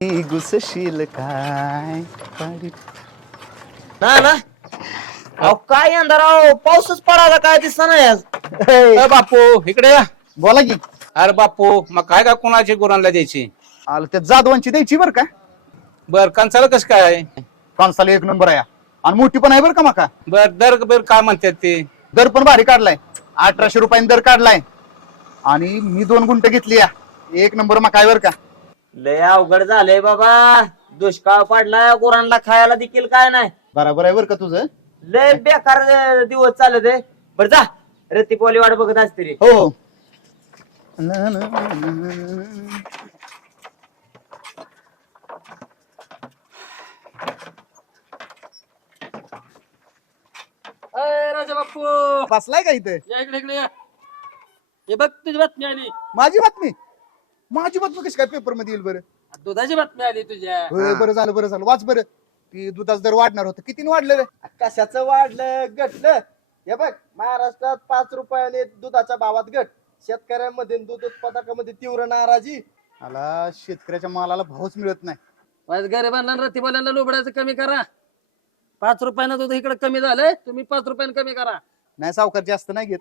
घुसशील काय ना ना अहो काय यंदा राव पाऊसच पडायला काय दिसत नाही आज. बापू इकडे या. बोला की. अरे बापू मग काय का कोणाची गुरांना द्यायची? आलं त्या जाधवांची द्यायची बरं का. बर कंचाला कस काय? कणसाला एक नंबर आहे आणि मोठी पण आहे बरं का मका. बर दर बर काय म्हणतात ते? दर पण भारी काढलाय, 1800 रुपयांनी दर काढलाय. आणि मी 2 गुंठ घेतली या. एक नंबर मका आहे बरं का. लय अवघड झालंय बाबा, दुष्काळ पडलाय, गुरांना खायला देखील काय नाही. बरोबर आहे बरं का तुझं. लय बेकार दिवस चालत आहे. बरं जा रतिपवाली वाट बघत असते रे. हो राजा बापू बसलाय का इथे? या इकडे इकडे या. हे बघ तुझी बातमी आली. माझी बातमी कशी काय पेपर मध्ये येईल बरं? दुधाची बातमी आली तुझ्या. होय, बरं झालं वाच बरं. ती दुधाचं दर वाढणार होतं, कितीने वाढलं रे? कशाचं वाढलं घटलं? हे बघ, महाराष्ट्रात 5 रुपयाने दुधाच्या भावात घट. शेतकऱ्यांमध्ये दूध उत्पादकामध्ये तीव्र नाराजी. मला शेतकऱ्याच्या मालाला भावच मिळत नाही. माझ्या गरिबांना रतिबाल्यांना लुबडायचं कमी करा. 5 रुपयानं दूध इकडे कमी झालंय, तुम्ही 5 रुपयानं कमी करा. नाही सावकार जास्त नाही घेत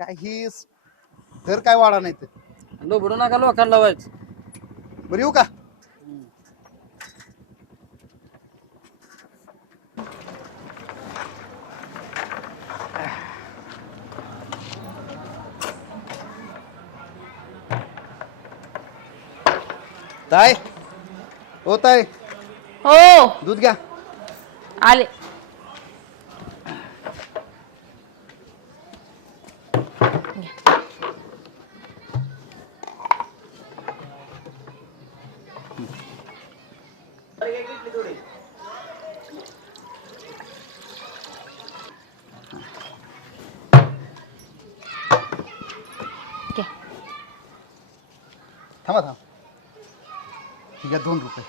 काही, दर काय वाढा नाही तर. लुबडू नका लोकांना व्हायचं. बरं येऊ का? ताय हो ताय, हो दूध घ्या. आले. घ्या. थांबा ठीक आहे, 2 रुपये.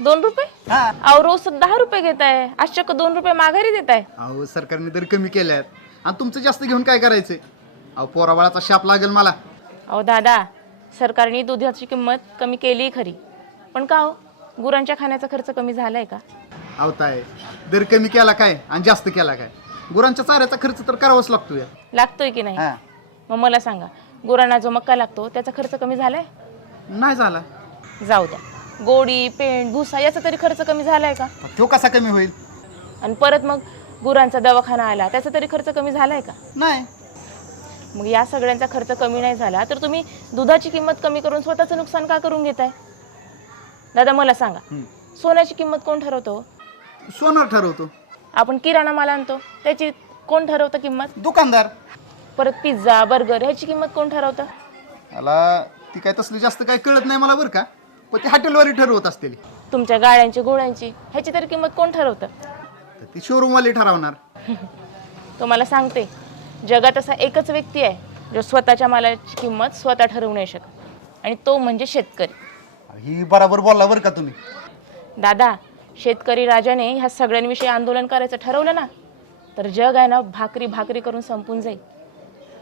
2 रुपये? हा अहो रोज 10 रुपये घेताय, आज चक्क 2 रुपये माघारी देताय. अहो सरकारने दर कमी केल्यात आणि तुमचं जास्त घेऊन काय करायचंय? अहो पोराबाळाचा शाप लागेल मला. अहो दादा, सरकारने दुधाची किंमत कमी केली खरी, पण का हो गुरांच्या खाण्याचा खर्च कमी झालाय का? अहो ताय, दर कमी केला काय आणि जास्त केला काय? गुरांच्या चाऱ्याचा खर्च तर करावाच लागतो या. लागतोय की नाही? हा. मग मला सांगा, गुरांना जो मक्का लागतो त्याचा खर्च कमी झालाय? नाही झाला. जाऊ द्या, गोडी पेंड भुसा याचा तरी खर्च कमी झालाय का? तो कसा कमी होईल? आणि परत मग गुरांचा दवाखाना आला, त्याचा तरी खर्च कमी झालाय का? नाही. मग या सगळ्यांचा खर्च कमी नाही झाला तर तुम्ही दुधाची किंमत कमी करून स्वतःचं नुकसान का करून घेताय? दादा मला सांगा, सोन्याची किंमत कोण ठरवतो? सोनार ठरवतो. आपण किराणा माल आणतो, त्याची कोण ठरवतं किंमत? दुकानदार. परत पिझ्झा बर्गर ह्याची किंमत कोण ठरवतं? मला ती काय तसली जास्त काय कळत नाही मला बरं का, पण ती हॉटेलवाली ठरवत असतील. तुमच्या गाड्यांची घोड्यांची ह्याची तरी किंमत कोण ठरवतं? तर ती शोरूमवाली ठरवणार. तुम्हाला सांगते, जगात असा एकच व्यक्ती आहे जो स्वतःच्या मालाची किंमत स्वतः ठरवू नाही शकत, आणि तो म्हणजे शेतकरी. ही बरोबर बोलला बरं का तुम्ही. दादा, शेतकरी राजाने ह्या सगळ्यांविषयी आंदोलन करायचं ठरवलं ना, तर जग आहे ना भाकरी भाकरी करून संपून जाईल.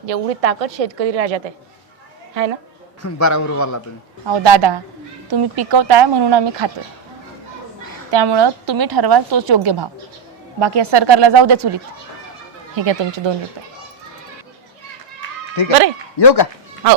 एवढी ताकद शेतकरी राजात आहे ना? बरोबर बोलला तुम्ही. अहो दादा, तुम्ही पिकवताय म्हणून आम्ही खातोय, त्यामुळं तुम्ही ठरवा तोच योग्य भाव. बाकी या सरकारला जाऊ द्या चुलीत. हे घ्या तुमचे 2 रुपये. ठीक बरे आहे, येऊ का? हो.